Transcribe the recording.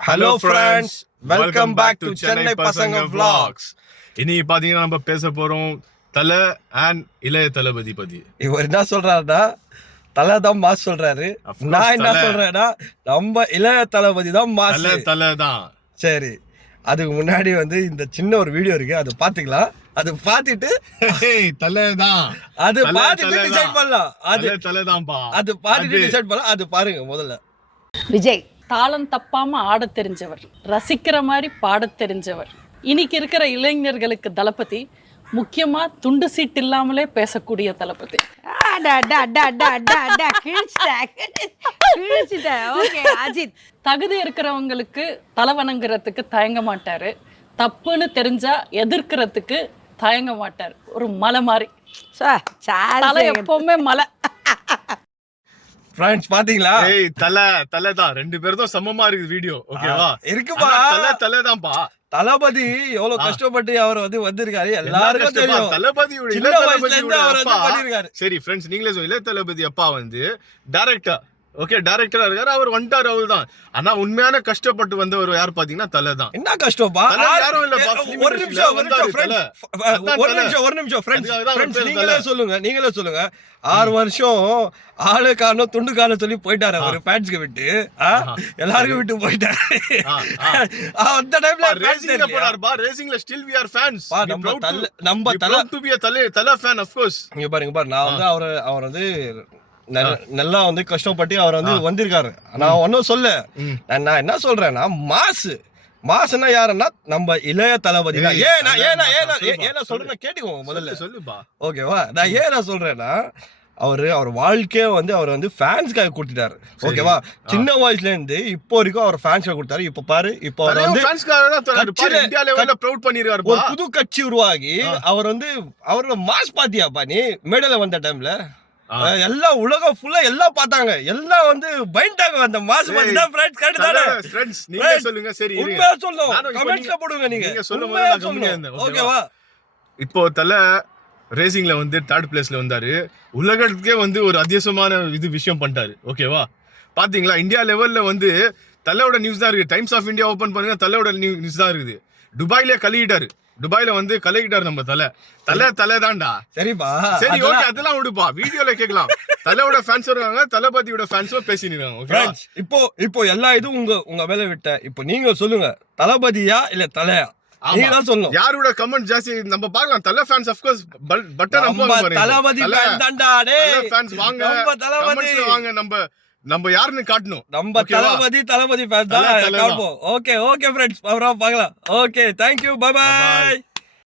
Hello friends, welcome back to Chennai பசங்க vlogs. இன்னைக்கு பாத்தீங்கன்னா நம்ம பேச போறோம் தல அண்ட் இளைய தளபதி பத்தி. இவர் என்ன சொல்றாருன்னா தலை தான் மாஸ் சொல்றாரு. நான் என்ன சொல்றேன்னா நம்ம இளைய தளபதி தான் மாஸ். தலை தான். சரி, அதுக்கு முன்னாடி வந்து இந்த சின்ன ஒரு வீடியோ இருக்கு, அதை பாத்துக்கலாம். அது பாத்துட்டு தலை தான், அது பாத்துட்டு டிசைட் பண்ணலாம். தலை தான்ப்பா, அது பாத்துட்டு டிசைட் பண்ணலாம். அது பாருங்க முதல்ல. விஜய் தாளம் தப்பாம ஆட தெரிஞ்சவர், ரசிக்கிற மாதிரி பாட தெரிஞ்சவர். இன்னைக்கு இருக்கிற இளைஞர்களுக்கு தளபதி, முக்கியமா துண்டு சீட் இல்லாமலே பேசக்கூடிய தளபதி. அஜித் தகுதி இருக்கிறவங்களுக்கு தலை வணங்குறதுக்கு தயங்க மாட்டாரு, தப்புன்னு தெரிஞ்சா எதிர்க்கிறதுக்கு தயங்க மாட்டார். ஒரு மலை மாதிரி தலை, எப்பவுமே மலை. ஃப்ரெண்ட்ஸ் பாத்தீங்களா? ஏய் தலை தான், ரெண்டு பேரும் தான் சமமா இருக்கு வீடியோ. ஓகேவா? இருக்குப்பா, தலை தான்ப்பா. தளபதி எவ்வளவு கஷ்டப்பட்டு அவர் வந்து வந்திருக்காரு, எல்லாருக்கும் தெரியும். தளபதியோட சின்ன வயசுல இருந்து அவர் வந்து பண்ணிருக்காரு. சரி ஃப்ரெண்ட்ஸ், நீங்களே சொல்ல, இளைய தளபதி அப்பா வந்து டைரக்டர், ஓகே டைரக்டரா இருக்காரு. அவர் வந்துட்டாரு, அவ்வளவுதான். ஆனா உண்மையான கஷ்டப்பட்டு வந்தவர் யார் பாத்தீங்கன்னா தலை தான். என்ன கஷ்டப்பா? யாரும் இல்ல. ஒரு நிமிஷம் ஃப்ரெண்ட்ஸ், நீங்களே சொல்லுங்க. 6 வருஷம் ஆளு காரணம் துண்டு காரணம் சொல்லி போயிட்டாரு அவரு. ஃபேன்ஸ்க்கு விட்டு எல்லாருக்கும் விட்டு போயிட்டாரு. அந்த டைம்ல ரேசிங்ல போறாருப்பா. ரேசிங்ல ஸ்டில் வி ஆர் ஃபேன்ஸ். நம்ம தலை டு பி a தலை ஃபேன் ஆஃப் கோர்ஸ். இங்க பாருங்க, நான் வந்து அவர் வந்து நல்லா வந்து கஷ்டப்பட்டு அவர் வந்து வந்திருக்காரு. நான் ஒன்னும் சொல்ல, நான் என்ன சொல்றேன்னா மாசுனா யாருன்னா நம்ம இளைய தளபதி தான். ஏன்னா சொல்றேன், கேட்டுக்கோங்க முதல்ல. சொல்லுப்பா. ஓகேவா? நான் ஏன் சொல்றேன்னா அவர் வாழ்க்கையே வந்து அவர் வந்து ஃபேன்ஸ்க்காக கொடுத்துட்டாரு. ஓகேவா? சின்ன வயசுல இருந்து இப்போ வரைக்கும் அவர் ஃபேன்ஸ்க்காக கொடுத்தாரு. இப்போ பாரு, இப்போ அவர் வந்து இந்தியா லெவல்ல ப்ரவுட் பண்ணிருக்காரு. ஒரு புது கட்சி உருவாகி அவர் வந்து அவரோட மாஸ் பாத்தியாப்பா நீ மேடையில வந்த டைம்ல? எல்லாம் உலகம் ஃபுல்லா எல்லாம் பார்த்தாங்க, எல்லாம் வந்து பயந்தாங்க அந்த மாஸ் பார்த்து தான். ஃப்ரெண்ட்ஸ் கேட்டுதானே? ஃப்ரெண்ட்ஸ் நீங்க சொல்லுங்க. சரி, உண்மையா சொல்லுங்க, கமெண்ட்ஸ்ல போடுங்க. நீங்க சொல்லுங்க. ஓகேவா? இப்போ தல ரேசிங்ல வந்து 3rd பிளேஸ்ல வந்தாரு. உலகத்துக்கே வந்து ஒரு அதிசயமான விஷயம் பண்ணிட்டாரு. ஓகேவா? பாத்தீங்களா? இந்தியா லெவல்ல வந்து தலையோட நியூஸ் தான் இருக்கு. டைம்ஸ் ஆஃப் இந்தியா ஓபன் பண்ணுங்க, தலையோட நியூஸ் தான் இருக்குது. துபாயிலே கழுவிட்டாரு. துபாயில வந்து கலக்கிட்டாரு நம்ம தலை தான்டா. சரிப்பா, சரி, ஓகே, அதெல்லாம் விடுப்பா, வீடியோல கேட்கலாம். தலையோட ஃபேன்ஸ் இருக்காங்க, தளபதியோட ஃபேன்ஸும் பேசினிருக்காங்க. இப்போ எல்லா இதுவும் உங்க மேல விட்ட. இப்போ நீங்க சொல்லுங்க, தளபதியா இல்ல தலையா? நீங்க தான் சொல்லணும். யாரோட கமெண்ட் ஜாஸ்தி நம்ம பார்க்கலாம். தலை ஃபேன்ஸ் ஆஃப் கோர்ஸ் பட்டன் அமுக்குங்க பாருங்க. தளபதி ஃபேன் தான்டா டேய். ஃபேன்ஸ் வாங்க, கமெண்ட்ஸ்ல வாங்க. நம்ம யாருன்னு காட்டணும். நம்ம தளபதி ஃபேன் தான் காண்போம். ஓகே ஃப்ரெண்ட்ஸ், அப்புறம் பார்க்கலாம். Okay, thank you, bye by.